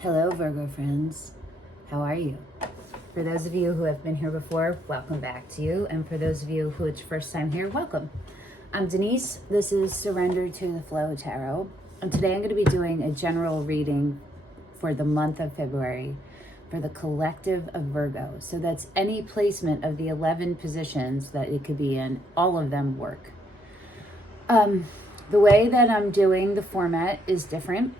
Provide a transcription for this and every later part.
Hello, Virgo friends. How are you? For those of you who have been here before, welcome back to you. And for those of you who it's your first time here, welcome. I'm Denise. This is Surrender to the Flow Tarot. And today I'm going to be doing a general reading for the month of February for the collective of Virgo. So that's any placement of the 11 positions that it could be in. All of them work. The way that I'm doing the format is different.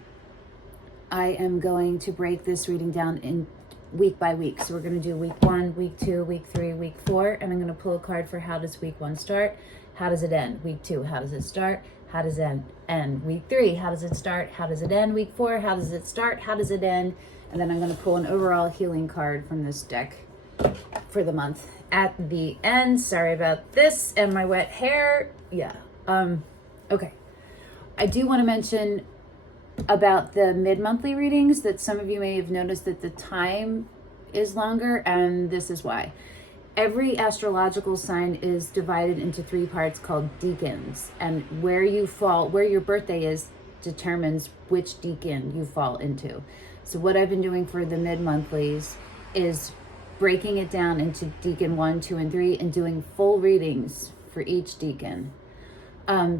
I am going to break this reading down in week by week. So we're going to do week 1, week 2, week 3, week 4, and I'm going to pull a card for how does week 1 start, how does it end, week 2, how does it start, how does it end, week 3, how does it start, how does it end, week 4, how does it start, how does it end, and then I'm going to pull an overall healing card from this deck for the month at the end. Sorry about this and my wet hair. Yeah. Okay. I do want to mention about the mid-monthly readings that some of you may have noticed that the time is longer, and this is why. Every astrological sign is divided into 3 parts called decans, and where you fall, where your birthday is, determines which decan you fall into. So what I've been doing for the mid-monthlies is breaking it down into decan 1, 2, and 3 and doing full readings for each decan.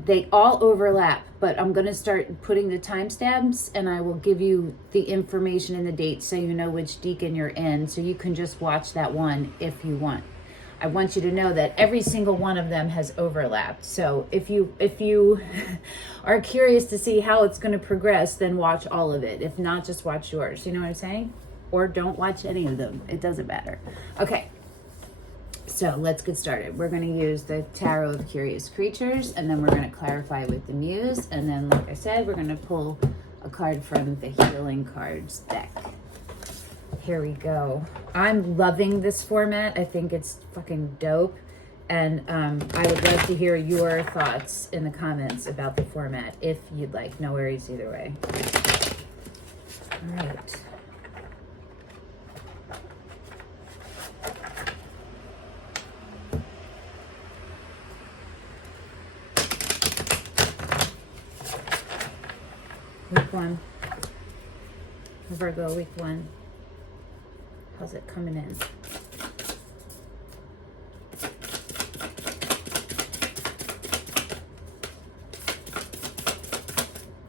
They all overlap, but I'm going to start putting the timestamps, and I will give you the information and the dates so you know which decan you're in, so you can just watch that one if you want. I want you to know that every single one of them has overlapped. So if you are curious to see how it's going to progress, then watch all of it. If not, just watch yours. You know what I'm saying? Or don't watch any of them. It doesn't matter. Okay. So let's get started. We're going to use the Tarot of Curious Creatures, and then we're going to clarify with the Muse. And then, like I said, we're going to pull a card from the Healing Cards deck. Here we go. I'm loving this format. I think it's fucking dope. And I would love to hear your thoughts in the comments about the format if you'd like. No worries either way. All right. Week 1. Virgo, week 1. How's it coming in?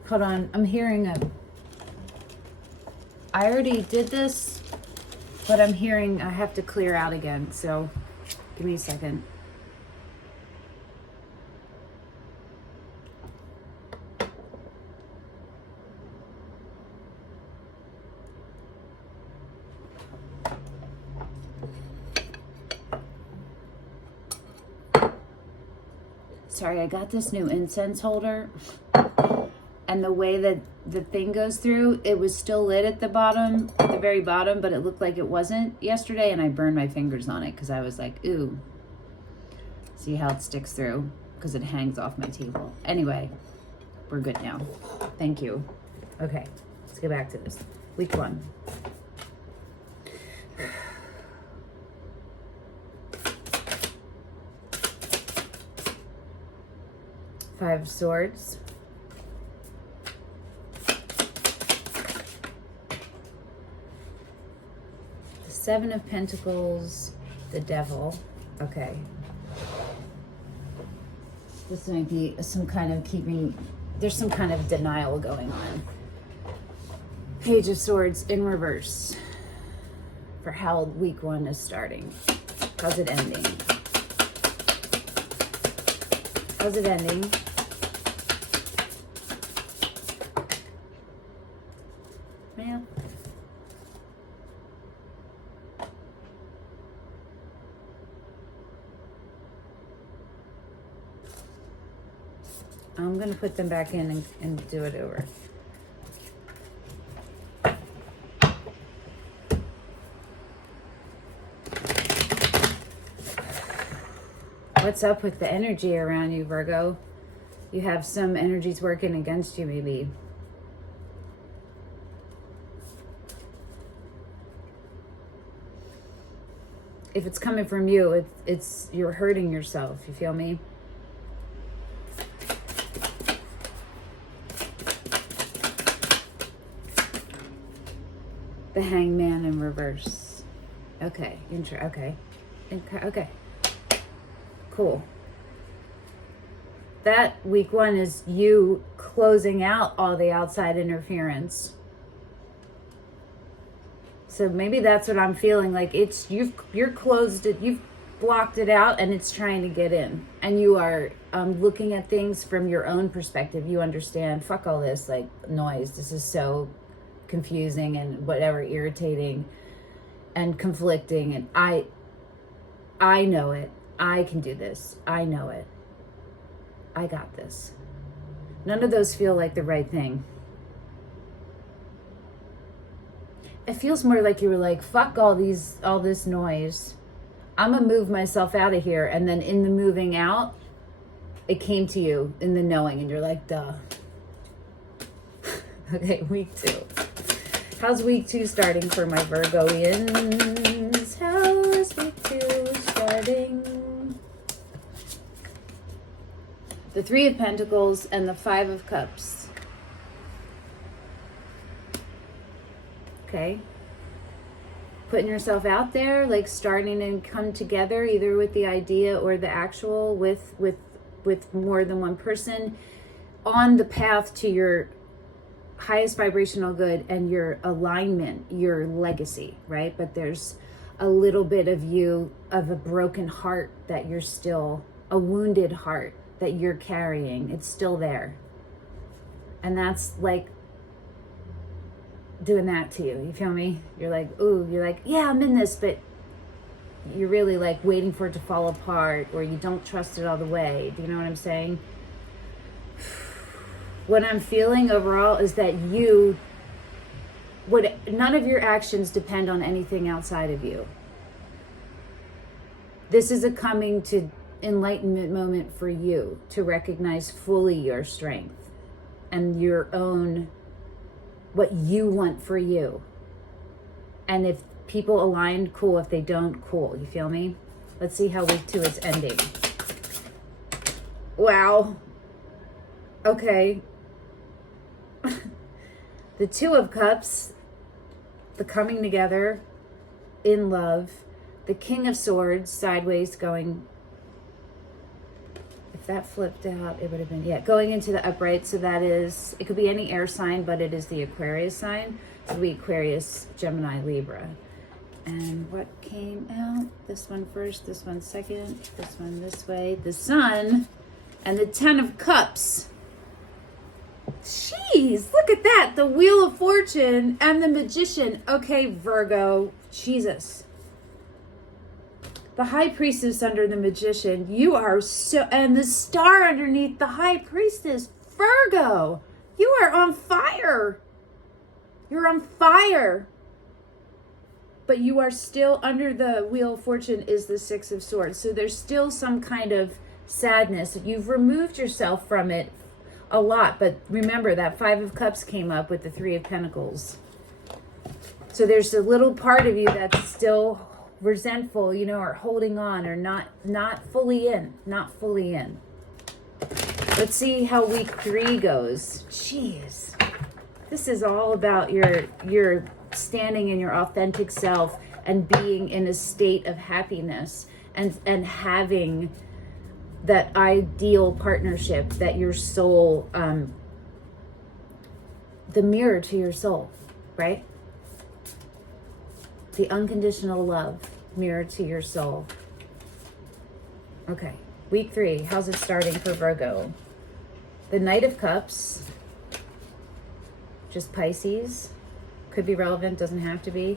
Hold on, I'm hearing I already did this, but I'm hearing I have to clear out again, so give me a second. Sorry, I got this new incense holder, and the way that the thing goes through, it was still lit at the bottom, at the very bottom, but it looked like it wasn't yesterday, and I burned my fingers on it because I was like, ooh. See how it sticks through? Because it hangs off my table. Anyway, we're good now. Thank you. Okay, let's get back to this. Week 1. Five of Swords. The 7 of Pentacles. The Devil. Okay. This might be some kind of there's some kind of denial going on. Page of Swords in reverse. For how week 1 is starting. How's it ending? How's it ending? Man. I'm going to put them back in and do it over. What's up with the energy around you, Virgo? You have some energies working against you, maybe. If it's coming from you, it's you're hurting yourself. You feel me? The Hangman in reverse. Okay. Okay. Okay. Cool. That week 1 is you closing out all the outside interference. So maybe that's what I'm feeling like. It's you're closed it, you've blocked it out, and it's trying to get in. And you are looking at things from your own perspective. You understand, fuck all this like noise. This is so confusing and whatever, irritating and conflicting. And I know it. I can do this. I know it. I got this. None of those feel like the right thing. It feels more like you were like, fuck all this noise. I'm gonna move myself out of here. And then in the moving out, it came to you in the knowing, and you're like, duh. Okay, week 2. How's week 2 starting for my Virgoians? How is week 2 starting? The 3 of Pentacles and the 5 of Cups. Okay. Putting yourself out there, like starting to come together, either with the idea or the actual, with more than one person, on the path to your highest vibrational good and your alignment, your legacy, right? But there's a little bit of you, of a broken heart that you're still, a wounded heart that you're carrying. It's still there. And that's like doing that to you. You feel me? You're like, ooh, you're like, yeah, I'm in this, but you're really like waiting for it to fall apart, or you don't trust it all the way. Do you know what I'm saying? What I'm feeling overall is that none of your actions depend on anything outside of you. This is a coming to enlightenment moment for you to recognize fully your strength and your own, what you want for you. And if people align, cool. If they don't, cool. You feel me? Let's see how week 2 is ending. Wow. Okay. The 2 of Cups, the coming together in love, the King of Swords sideways going, if that flipped out, it would have been, yeah, going into the upright. So that is, it could be any air sign, but it is the Aquarius sign. So we Aquarius, Gemini, Libra. And what came out? This one first, this one second, this one this way. The Sun and the 10 of Cups. Jeez, look at that. The Wheel of Fortune and the Magician. Okay, Virgo, Jesus. The High Priestess under the Magician. You are so, and the star underneath the High Priestess. Virgo, you are on fire. You're on fire. But you are still, under the Wheel of Fortune is the 6 of Swords. So there's still some kind of sadness. You've removed yourself from it a lot. But remember, that 5 of Cups came up with the 3 of Pentacles. So there's a little part of you that's still resentful, you know, or holding on, or not fully in. Let's see how week 3 goes. Jeez. This is all about your standing in your authentic self and being in a state of happiness and having that ideal partnership that your soul, the mirror to your soul, right? The unconditional love, mirror to your soul. Okay, week 3, how's it starting for Virgo? The Knight of Cups, just Pisces. Could be relevant, doesn't have to be.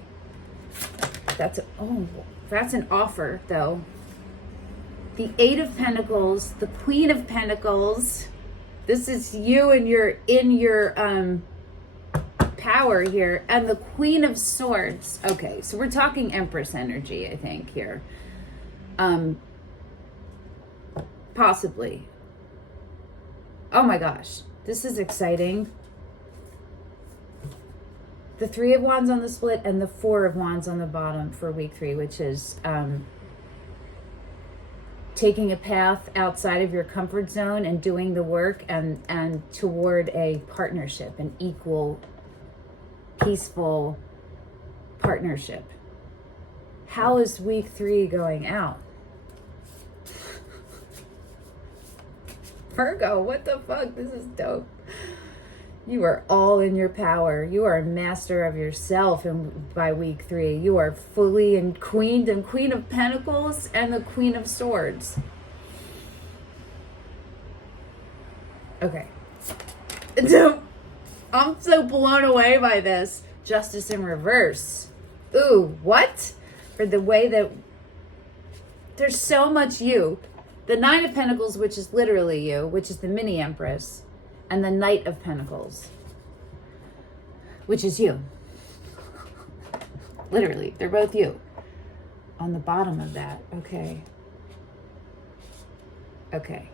That's an offer, though. The 8 of Pentacles, the Queen of Pentacles. This is you and in your power here, and the Queen of Swords. Okay, so we're talking Empress energy, I think, here. Possibly. Oh my gosh, this is exciting. The 3 of Wands on the split and the 4 of Wands on the bottom for week 3, which is taking a path outside of your comfort zone and doing the work and toward a partnership, an equal, peaceful, partnership. How is week 3 going out? Virgo, what the fuck? This is dope. You are all in your power. You are a master of yourself, and by week 3, you are fully and Queen of Pentacles and the Queen of Swords. Okay. I'm so blown away by this. Justice in reverse. Ooh, what? For the way that there's so much you. The Nine of Pentacles, which is literally you, which is the mini Empress, and the Knight of Pentacles, which is you. Literally, they're both you. On the bottom of that, okay. Okay.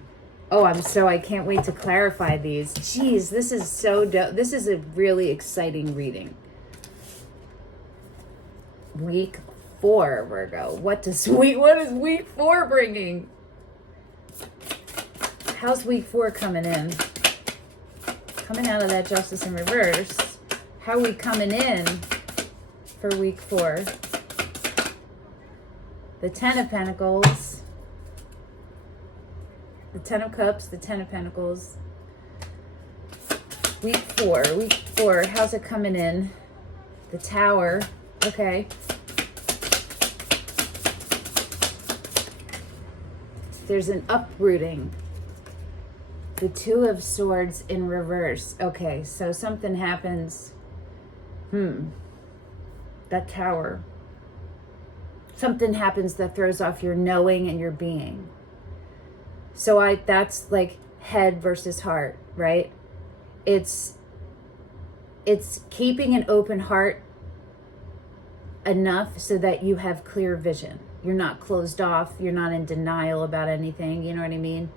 Oh, I can't wait to clarify these. Jeez, this is so dope. This is a really exciting reading. Week 4, Virgo. What is week 4 bringing? How's week 4 coming in? Coming out of that Justice in reverse. How are we coming in for week 4? The Ten of Pentacles. The Ten of Cups, the Ten of Pentacles. Week 4, how's it coming in? The Tower, okay. There's an uprooting. The Two of Swords in reverse. Okay, so something happens. That Tower. Something happens that throws off your knowing and your being. So that's like head versus heart, right? It's keeping an open heart enough so that you have clear vision. You're not closed off. You're not in denial about anything. You know what I mean?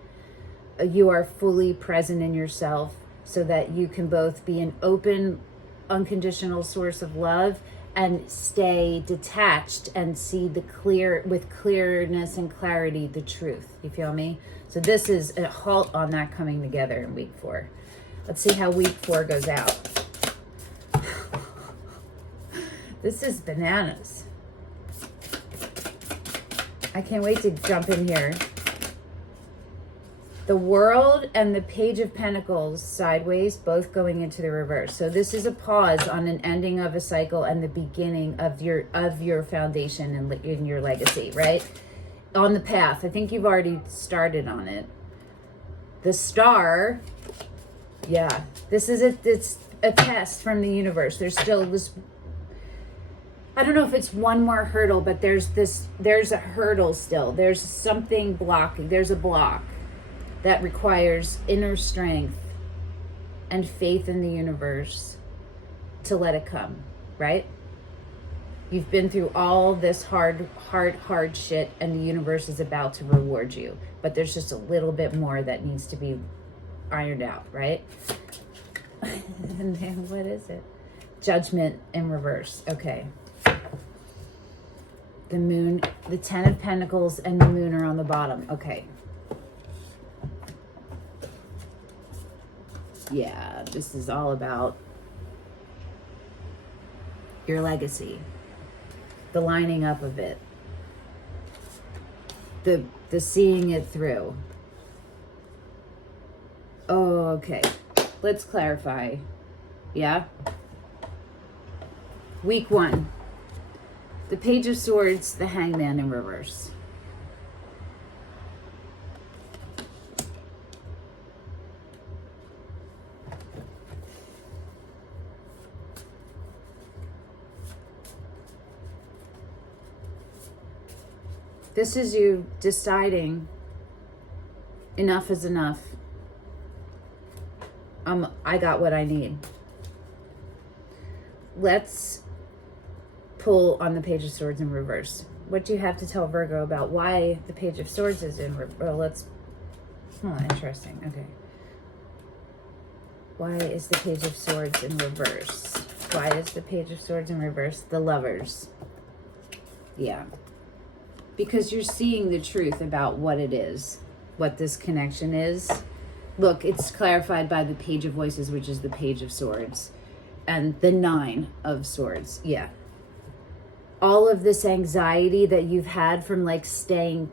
You are fully present in yourself so that you can both be an open, unconditional source of love and stay detached and see with clearness and clarity, the truth. You feel me? So this is a halt on that coming together in week 4. Let's see how week 4 goes out. This is bananas. I can't wait to jump in here. The World and the Page of Pentacles sideways, both going into the reverse. So this is a pause on an ending of a cycle and the beginning of your foundation and in your legacy, right? On the path. I think you've already started on it. The Star, yeah. It's a test from the universe. There's still this, I don't know if it's one more hurdle, but there's a hurdle still. There's something blocking. There's a block that requires inner strength and faith in the universe to let it come, right? You've been through all this hard shit, and the universe is about to reward you. But there's just a little bit more that needs to be ironed out, right? And then what is it? Judgment in reverse. Okay. The Moon, the Ten of Pentacles, and the Moon are on the bottom. Okay. Yeah, this is all about your legacy. The lining up of it. The seeing it through. Oh, okay. Let's clarify. Yeah? Week 1. The Page of Swords, the Hangman in reverse. This is you deciding enough is enough. I got what I need. Let's pull on the Page of Swords in reverse. What do you have to tell Virgo about why the Page of Swords is in reverse? Interesting. Okay. Why is the Page of Swords in reverse? Why is the Page of Swords in reverse? The Lovers. Yeah. Because you're seeing the truth about what it is, what this connection is. Look, it's clarified by the Page of Voices, which is the Page of Swords, and the Nine of Swords. Yeah. all of this anxiety that you've had from like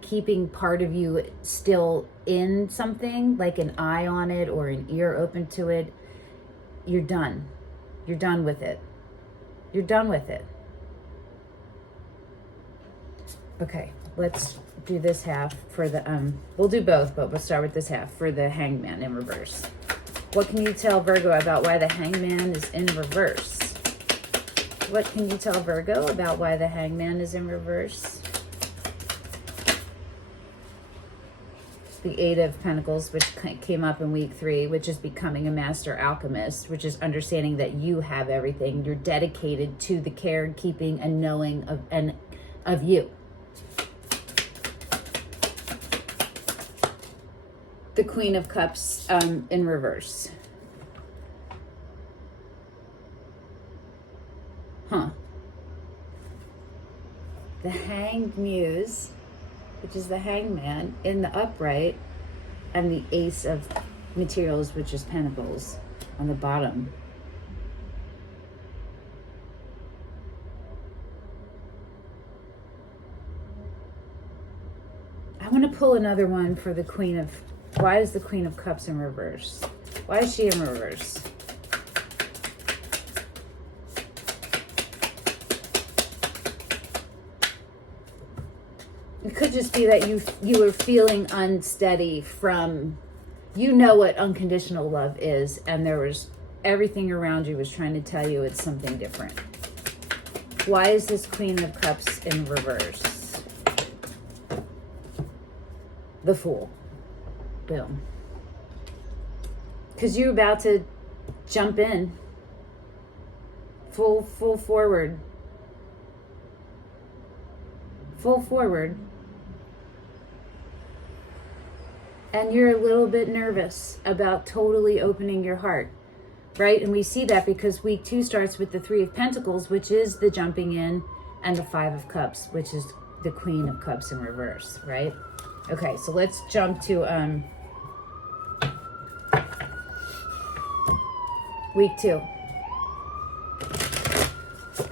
keeping part of you still in something, like an eye on it or an ear open to it, you're done. You're done with it. You're done with it. Okay, let's do this half for the, we'll do both, but we'll start with this half for the Hangman in reverse. What can you tell Virgo about why the Hangman is in reverse? What can you tell Virgo about why the Hangman is in reverse? The Eight of Pentacles, which came up in week 3, which is becoming a master alchemist, which is understanding that you have everything. You're dedicated to the care and keeping and knowing of you. The Queen of Cups in reverse. The Hanged Muse, which is the Hangman in the upright, and the Ace of Materials, which is Pentacles, on the bottom. I want to pull another one for the Queen of... Why is the Queen of Cups in reverse? Why is she in reverse? It could just be that you were feeling unsteady from, you know what unconditional love is, and there was everything around you was trying to tell you it's something different. Why is this Queen of Cups in reverse? The Fool. Boom. Because you're about to jump in. Full forward. Full forward. And you're a little bit nervous about totally opening your heart, right? And we see that because week 2 starts with the 3 of Pentacles, which is the jumping in, and the 5 of Cups, which is the Queen of Cups in reverse, right? Okay, so let's jump to week 2.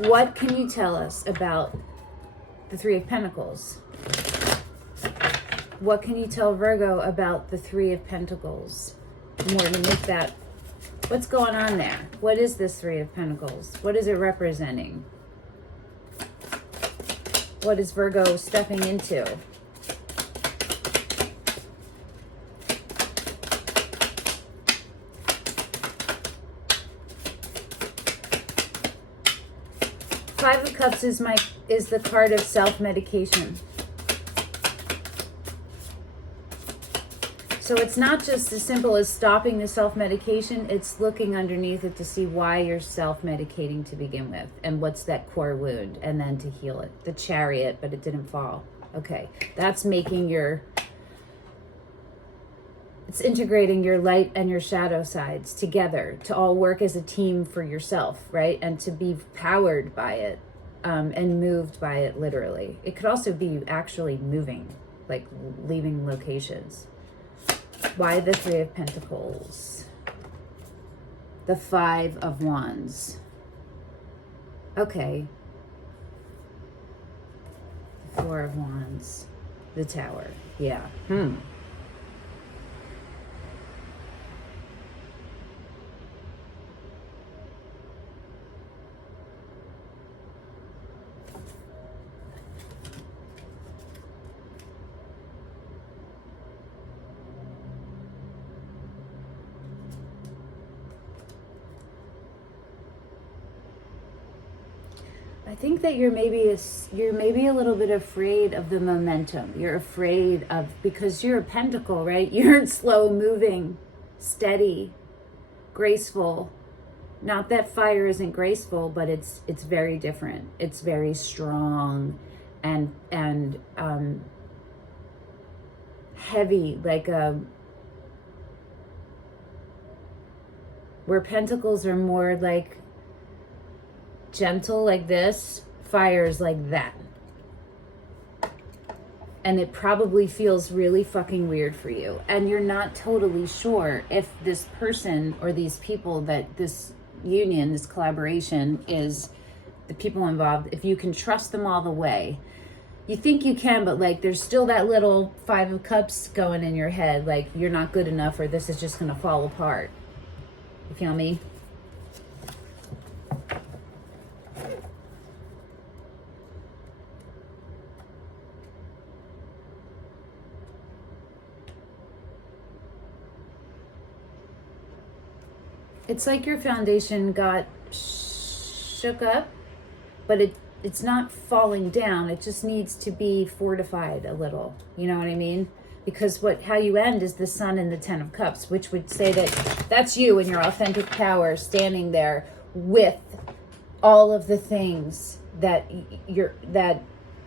What can you tell us about the 3 of Pentacles? What can you tell Virgo about the 3 of Pentacles? More to make that, what's going on there? What is this 3 of Pentacles? What is it representing? What is Virgo stepping into? Five of Cups is the card of self-medication. So it's not just as simple as stopping the self-medication, it's looking underneath it to see why you're self-medicating to begin with, and what's that core wound, and then to heal it. The Chariot, but it didn't fall. Okay, that's making it's integrating your light and your shadow sides together to all work as a team for yourself, right? And to be powered by it and moved by it, literally. It could also be actually moving, like leaving locations. Why the 3 of Pentacles? The 5 of Wands. Okay. The 4 of Wands. The Tower. Yeah. I think that you're maybe a little bit afraid of the momentum. You're afraid of, because you're a pentacle, right? You're slow moving, steady, graceful. Not that fire isn't graceful, but it's very different. It's very strong and heavy, like where pentacles are more like gentle like this, fire's like that. And it probably feels really fucking weird for you. And you're not totally sure if this person or these people, that this union, this collaboration is the people involved, if you can trust them all the way. You think you can, but like there's still that little 5 of Cups going in your head, like you're not good enough or this is just going to fall apart. You feel me? It's like your foundation got shook up, but it's not falling down. It just needs to be fortified a little. You know what I mean? Because how you end is the Sun and the 10 of Cups, which would say that that's you in your authentic power, standing there with all of the things that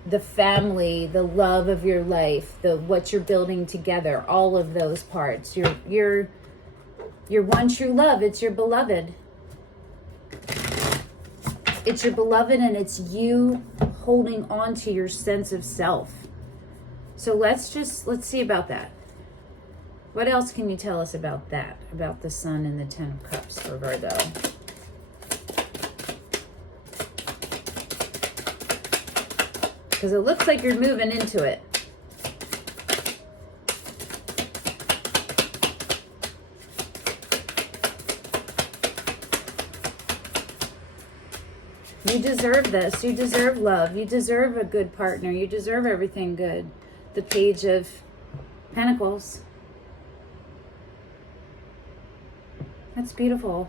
the family, the love of your life, what you're building together, all of those parts. Your one true love. It's your beloved. It's your beloved, and it's you holding on to your sense of self. So let's see about that. What else can you tell us about that? About the Sun and the 10 of Cups for Virgo. Because it looks like you're moving into it. You deserve this. You deserve love. You deserve a good partner. You deserve everything good. The Page of Pentacles. That's beautiful.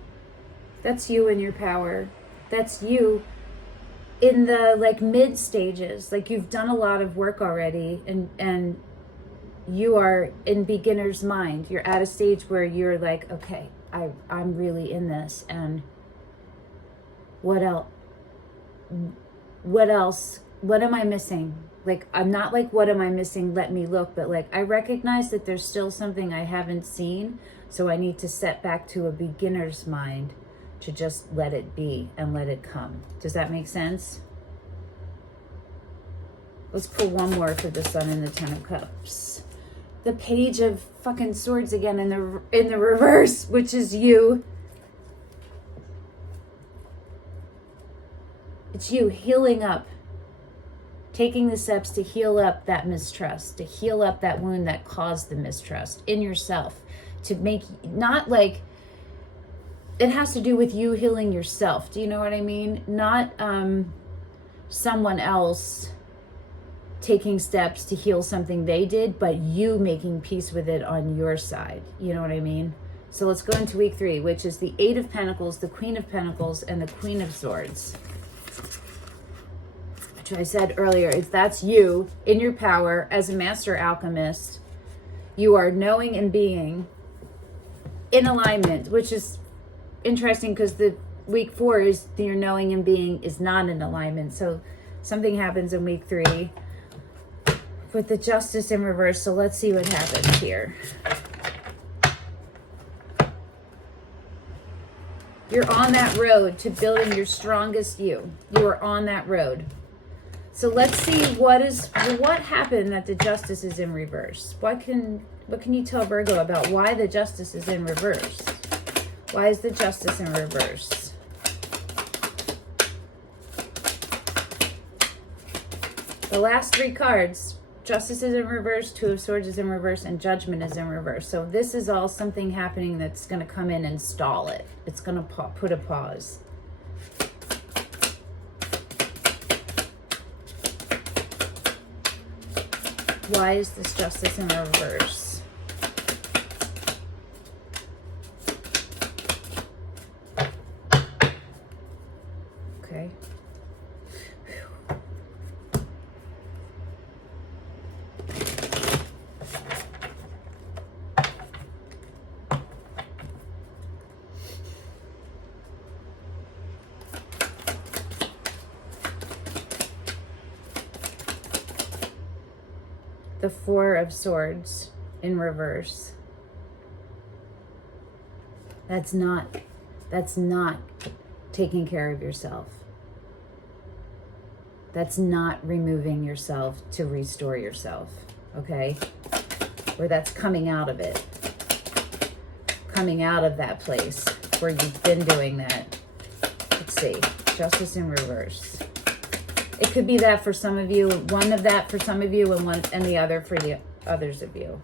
That's you in your power. That's you in the like mid stages. Like you've done a lot of work already, and you are in beginner's mind. You're at a stage where you're like, okay, I'm really in this, and what else? What am I missing? Like, I'm not like, what am I missing? Let me look. But like, I recognize that there's still something I haven't seen. So I need to set back to a beginner's mind to just let it be and let it come. Does that make sense? Let's pull one more for the Sun and the 10 of Cups. The Page of fucking Swords again in the reverse, which is you. It's you healing up, taking the steps to heal up that mistrust, to heal up that wound that caused the mistrust in yourself, to make, not like, it has to do with you healing yourself. Do you know what I mean? Not someone else taking steps to heal something they did, but you making peace with it on your side. You know what I mean? So let's go into week 3, which is the 8 of Pentacles, the Queen of Pentacles, and the Queen of Swords. I said earlier, if that's you in your power as a master alchemist, you are knowing and being in alignment, which is interesting because the week 4 is your knowing and being is not in alignment. So something happens in week 3 with the Justice in reverse. So let's see what happens here. You're on that road to building your strongest you. You are on that road. So let's see what happened that the Justice is in reverse. What can you tell Virgo about why the Justice is in reverse? Why is the Justice in reverse? The last 3 cards, Justice is in reverse, 2 of Swords is in reverse, and Judgment is in reverse. So this is all something happening that's going to come in and stall it. It's going to put a pause. Why is this Justice in reverse? Okay. The 4 of Swords in reverse. That's not taking care of yourself. That's not removing yourself to restore yourself, okay? Or that's coming out of it. Coming out of that place where you've been doing that. Let's see. Justice in reverse. It could be that for some of you, one of that for some of you, and one and the other for the others of you.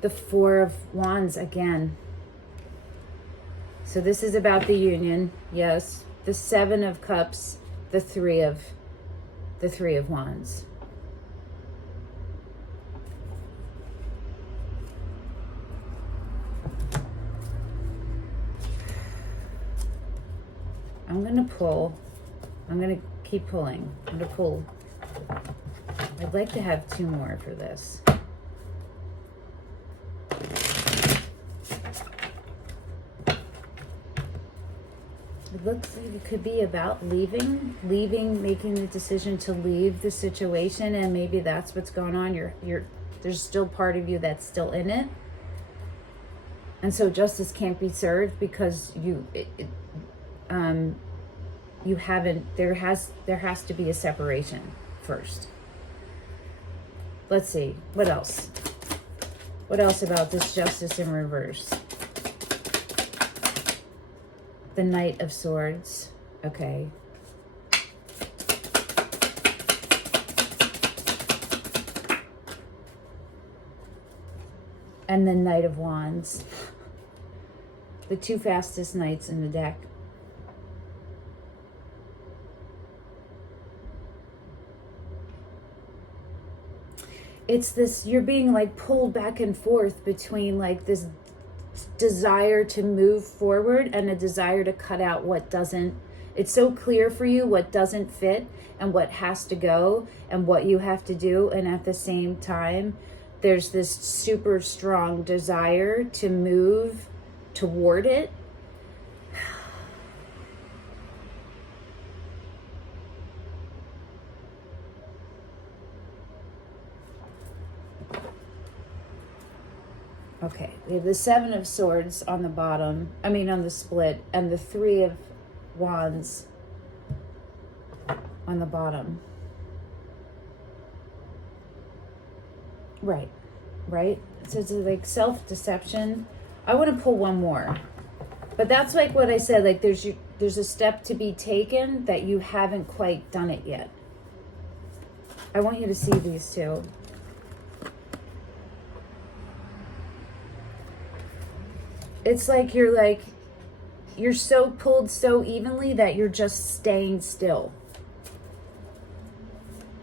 The Four of Wands again. So this is about the union, yes. The Seven of Cups, the Three of Wands. I'm gonna pull. I'm gonna keep pulling. I'm gonna pull. I'd like to have two more for this. It looks like it could be about leaving, making the decision to leave the situation, and maybe that's what's going on. There's still part of you that's still in it, and so justice can't be served because you haven't. There has to be a separation first. Let's see what else. What else about this Justice in reverse? The Knight of Swords. Okay. And the Knight of Wands. The two fastest knights in the deck. It's this, you're being like pulled back and forth between like this desire to move forward and a desire to cut out what doesn't. It's so clear for you what doesn't fit and what has to go and what you have to do, and at the same time there's this super strong desire to move toward it. Okay, we have the Seven of Swords on the bottom, on the split, and the Three of Wands on the bottom. Right. So it's like self-deception. I want to pull one more. But that's like what I said, like there's a step to be taken that you haven't quite done it yet. I want you to see these two. It's like you're so pulled so evenly that you're just staying still.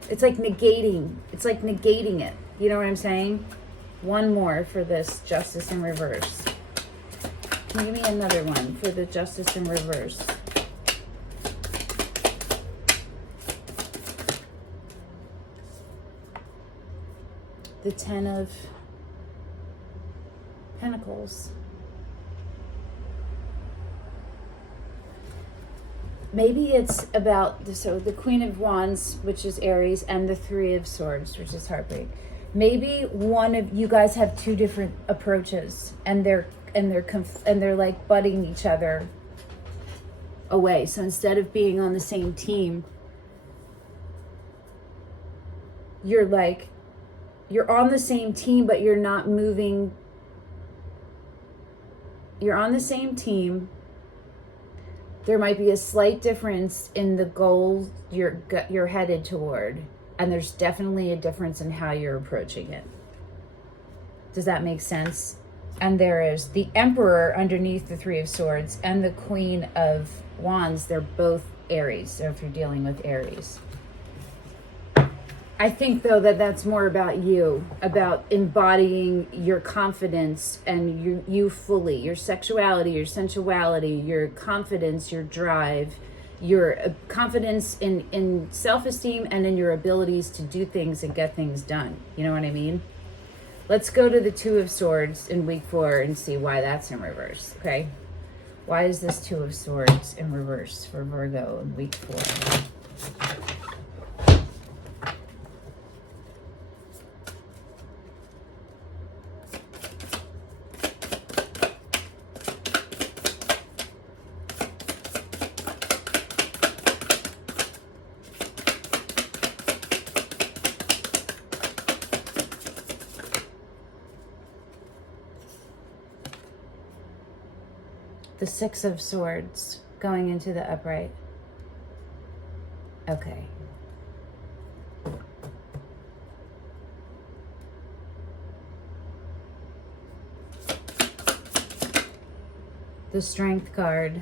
It's like negating it. You know what I'm saying? One more for this Justice in reverse. Can you give me another one for the Justice in reverse? The Ten of Pentacles. Maybe it's about, the Queen of Wands, which is Aries, and the Three of Swords, which is heartbreak. Maybe one of you guys have two different approaches, and they're like butting each other away. So instead of being on the same team, you're on the same team, but you're not moving. You're on the same team. There might be a slight difference in the goal you're headed toward, and there's definitely a difference in how you're approaching it. Does that make sense? And there is the Emperor underneath the Three of Swords and the Queen of Wands. They're both Aries, so if you're dealing with Aries. I think, though, that that's more about you, about embodying your confidence and you fully, your sexuality, your sensuality, your confidence, your drive, your confidence in self-esteem and in your abilities to do things and get things done. You know what I mean? Let's go to the Two of Swords in week 4 and see why that's in reverse, okay? Why is this Two of Swords in reverse for Virgo in week 4? The Six of Swords. going into the upright. Okay. The Strength card.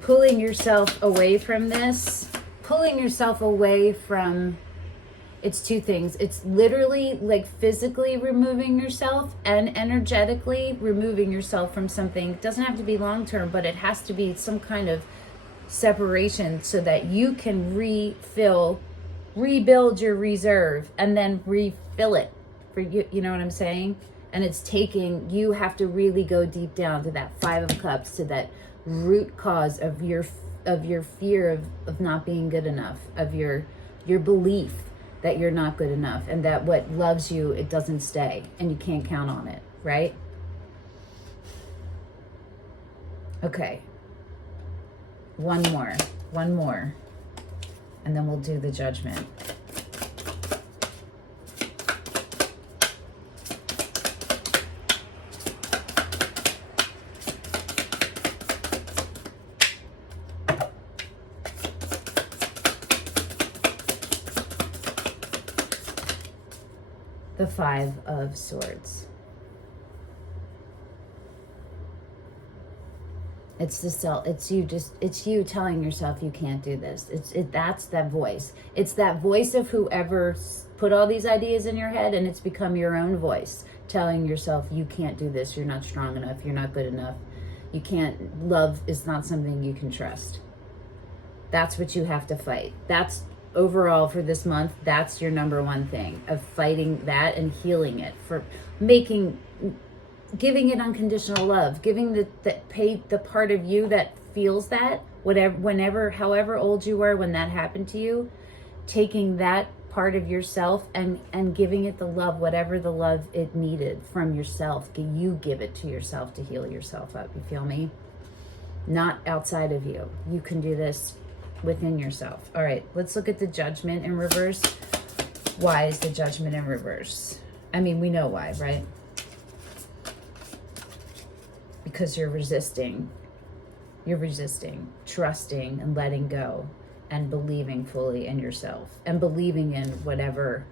Pulling yourself away from this. Pulling yourself away from... It's two things. It's literally like physically removing yourself and energetically removing yourself from something. It doesn't have to be long term, but it has to be some kind of separation so that you can rebuild your reserve and then refill it for you. You know what I'm saying? And it's taking, you have to really go deep down to that Five of Cups, to that root cause of your fear of not being good enough, of your belief that you're not good enough, and that what loves you, it doesn't stay, and you can't count on it, right? Okay. One more, and then we'll do the Judgment. The Five of Swords. It's you telling yourself you can't do this. That's that voice. It's that voice of whoever put all these ideas in your head, and it's become your own voice telling yourself you can't do this, you're not strong enough, you're not good enough, you can't, love is not something you can trust. That's what you have to fight. That's overall for this month, that's your number one thing, of fighting that and healing it, for giving it unconditional love, giving the part of you that feels that, however old you were when that happened to you, taking that part of yourself and giving it the love, whatever the love it needed from yourself. You give it to yourself to heal yourself up. You feel me? Not outside of you. You can do this within yourself. All right, let's look at the Judgment in reverse. Why is the Judgment in reverse? I mean, we know why, right? Because you're resisting, trusting and letting go, and believing fully in yourself, and believing in whatever,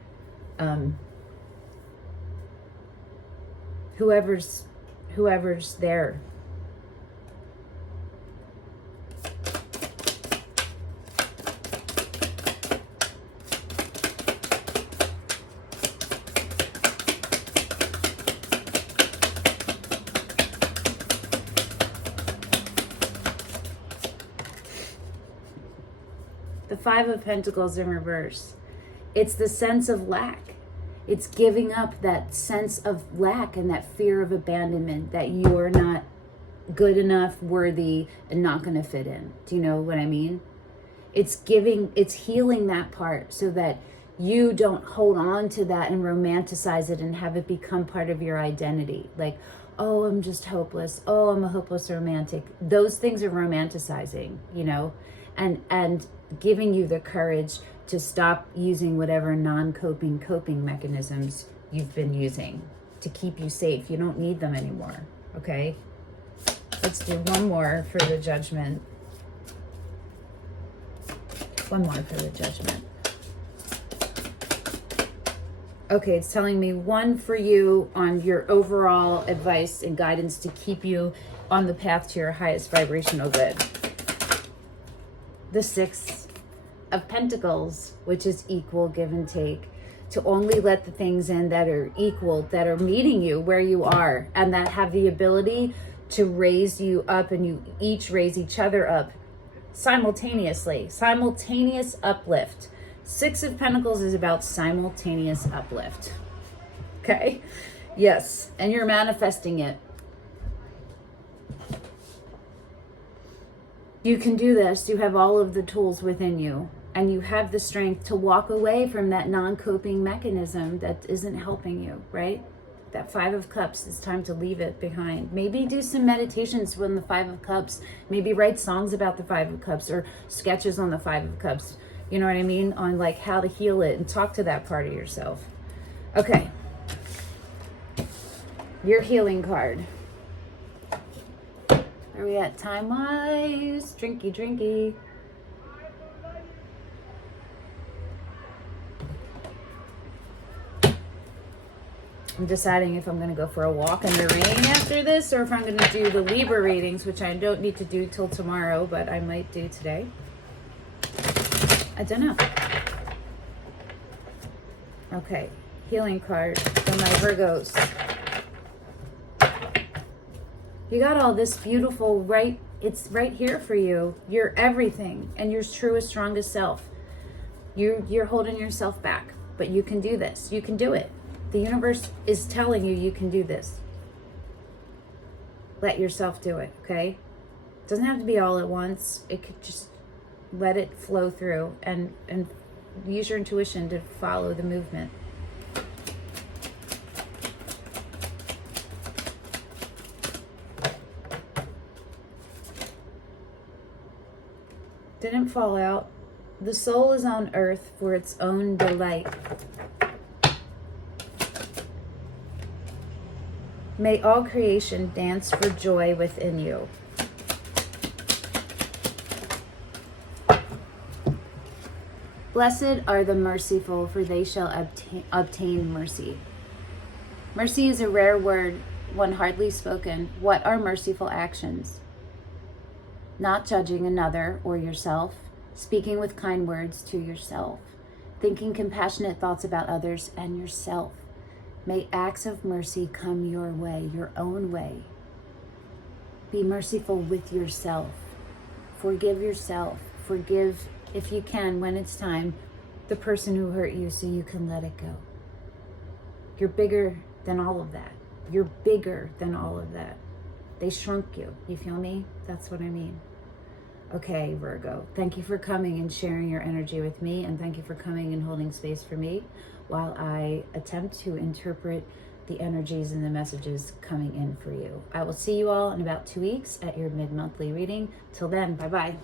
whoever's there. The Five of Pentacles in reverse. It's the sense of lack. It's giving up that sense of lack and that fear of abandonment, that you're not good enough, worthy, and not going to fit in. Do you know what I mean? It's healing that part so that you don't hold on to that and romanticize it and have it become part of your identity. Like, oh, I'm just hopeless. Oh, I'm a hopeless romantic. Those things are romanticizing, you know, and giving you the courage to stop using whatever coping mechanisms you've been using to keep you safe. You don't need them anymore, okay? Let's do one more for the Judgment. One more for the Judgment. Okay, it's telling me one for you on your overall advice and guidance to keep you on the path to your highest vibrational good. The Six of Pentacles, which is equal give and take. To only let the things in that are equal, that are meeting you where you are, and that have the ability to raise you up, and you each raise each other up simultaneously. Simultaneous uplift. Six of Pentacles is about simultaneous uplift. Okay? Yes. And you're manifesting it. You can do this. You have all of the tools within you. And you have the strength to walk away from that non-coping mechanism that isn't helping you, right? That Five of Cups, it's time to leave it behind. Maybe do some meditations on the Five of Cups. Maybe write songs about the Five of Cups or sketches on the Five of Cups. You know what I mean? On like how to heal it, and talk to that part of yourself. Okay. Your healing card. Where are we at time-wise? Drinky, drinky. I'm deciding if I'm going to go for a walk in the rain after this, or if I'm going to do the Libra readings, which I don't need to do till tomorrow, but I might do today. I don't know. Okay, healing card for my Virgos. You got all this beautiful, it's right here for you. You're everything, and your truest, strongest self. You're holding yourself back, but you can do this. You can do it. The universe is telling you you can do this. Let yourself do it, okay? It doesn't have to be all at once. It could just let it flow through and use your intuition to follow the movement. Didn't fall out. The soul is on earth for its own delight. May all creation dance for joy within you. Blessed are the merciful, for they shall obtain mercy. Mercy is a rare word, one hardly spoken. What are merciful actions? Not judging another or yourself, speaking with kind words to yourself, thinking compassionate thoughts about others and yourself. May acts of mercy come your way, your own way. Be merciful with yourself. Forgive yourself. Forgive, if you can, when it's time, the person who hurt you so you can let it go. You're bigger than all of that. You're bigger than all of that. They shrunk you. You feel me? That's what I mean. Okay, Virgo, thank you for coming and sharing your energy with me, and thank you for coming and holding space for me while I attempt to interpret the energies and the messages coming in for you. I will see you all in about 2 weeks at your mid-monthly reading. Till then, bye-bye.